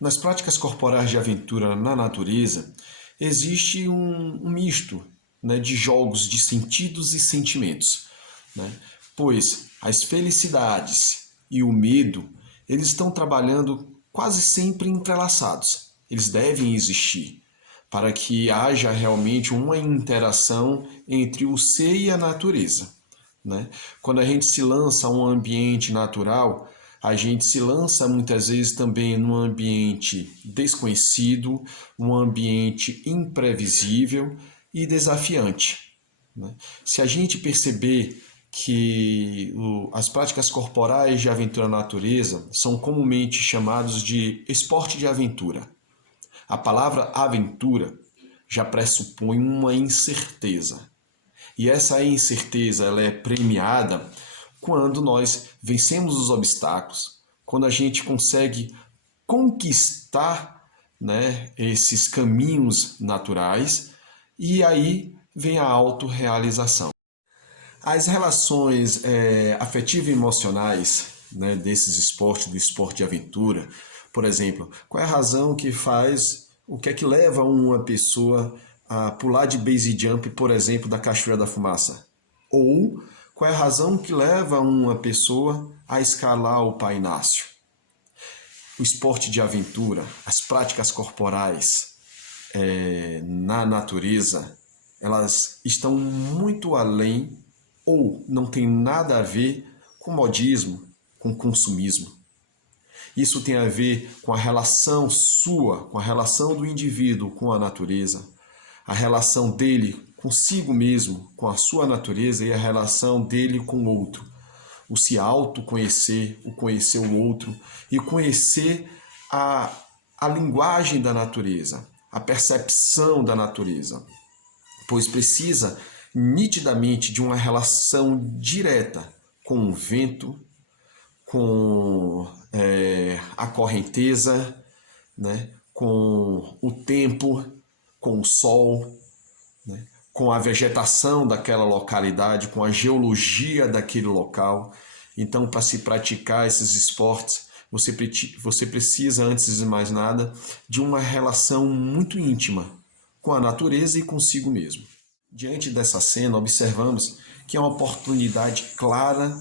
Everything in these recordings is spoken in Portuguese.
Nas práticas corporais de aventura na natureza, existe um misto, né, de jogos de sentidos e sentimentos, né? Pois as felicidades e o medo, eles estão trabalhando quase sempre entrelaçados. Eles devem existir para que haja realmente uma interação entre o ser e a natureza, né? Quando a gente se lança a um ambiente natural, a gente se lança muitas vezes também num ambiente desconhecido, um ambiente imprevisível e desafiante, né? Se a gente perceber que as práticas corporais de aventura na natureza são comumente chamados de esporte de aventura. A palavra aventura já pressupõe uma incerteza. E essa incerteza ela é premiada quando nós vencemos os obstáculos, quando a gente consegue conquistar, né, esses caminhos naturais, e aí vem a autorrealização. As relações afetivas e emocionais, né, desses esportes, do esporte de aventura, por exemplo, qual é a razão que faz, o que é que leva uma pessoa a pular de base jump, por exemplo, da Cachoeira da Fumaça? Ou qual é a razão que leva uma pessoa a escalar o Pai Inácio? O esporte de aventura, as práticas corporais na natureza, elas estão muito além ou não tem nada a ver com modismo, com consumismo. Isso tem a ver com a relação sua, com a relação do indivíduo com a natureza, a relação dele consigo mesmo, com a sua natureza e a relação dele com o outro. O se autoconhecer, o conhecer o outro e conhecer a linguagem da natureza, a percepção da natureza, pois precisa nitidamente de uma relação direta com o vento, com a correnteza, né, com o tempo, com o sol, né, com a vegetação daquela localidade, com a geologia daquele local. Então, para se praticar esses esportes, você precisa, antes de mais nada, de uma relação muito íntima com a natureza e consigo mesmo. Diante dessa cena, observamos que é uma oportunidade clara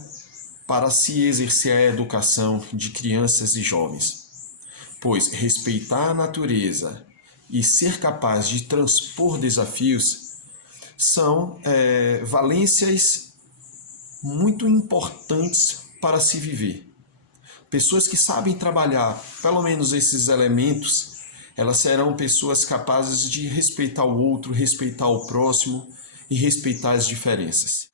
para se exercer a educação de crianças e jovens, pois respeitar a natureza e ser capaz de transpor desafios são valências muito importantes para se viver. Pessoas que sabem trabalhar pelo menos esses elementos, elas serão pessoas capazes de respeitar o outro, respeitar o próximo e respeitar as diferenças.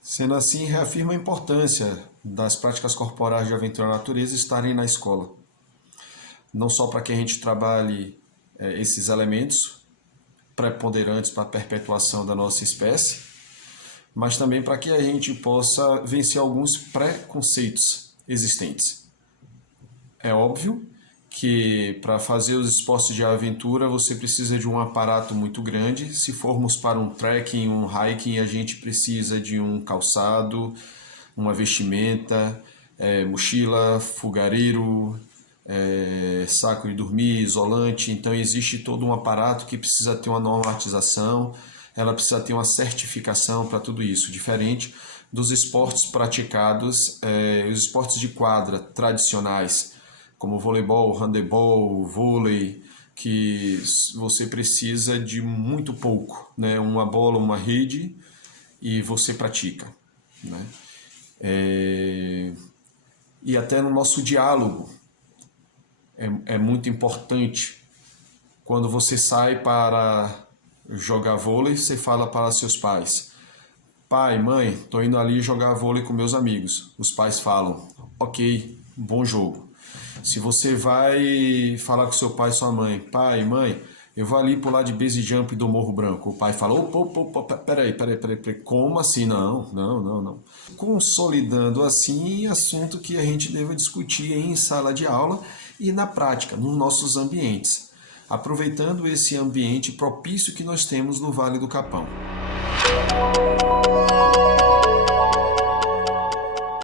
Sendo assim, reafirma a importância das práticas corporais de aventura na natureza estarem na escola. Não só para que a gente trabalhe esses elementos preponderantes para a perpetuação da nossa espécie, mas também para que a gente possa vencer alguns preconceitos existentes. É óbvio que para fazer os esportes de aventura você precisa de um aparato muito grande. Se formos para um trekking, um hiking, a gente precisa de um calçado, uma vestimenta, mochila, fogareiro, saco de dormir, isolante. Então existe todo um aparato que precisa ter uma normatização, ela precisa ter uma certificação para tudo isso, diferente dos esportes praticados, os esportes de quadra tradicionais, como voleibol, handebol, vôlei, que você precisa de muito pouco, né? Uma bola, uma rede e você pratica, né? E até no nosso diálogo é muito importante. Quando você sai para jogar vôlei, você fala para seus pais: pai, mãe, estou indo ali jogar vôlei com meus amigos. Os pais falam: ok, bom jogo. Se você vai falar com seu pai e sua mãe: pai, mãe, eu vou ali pular de base jump do Morro Branco. O pai fala: opa, peraí, como assim? Não. Consolidando assim assunto que a gente deve discutir em sala de aula e na prática, nos nossos ambientes, aproveitando esse ambiente propício que nós temos no Vale do Capão.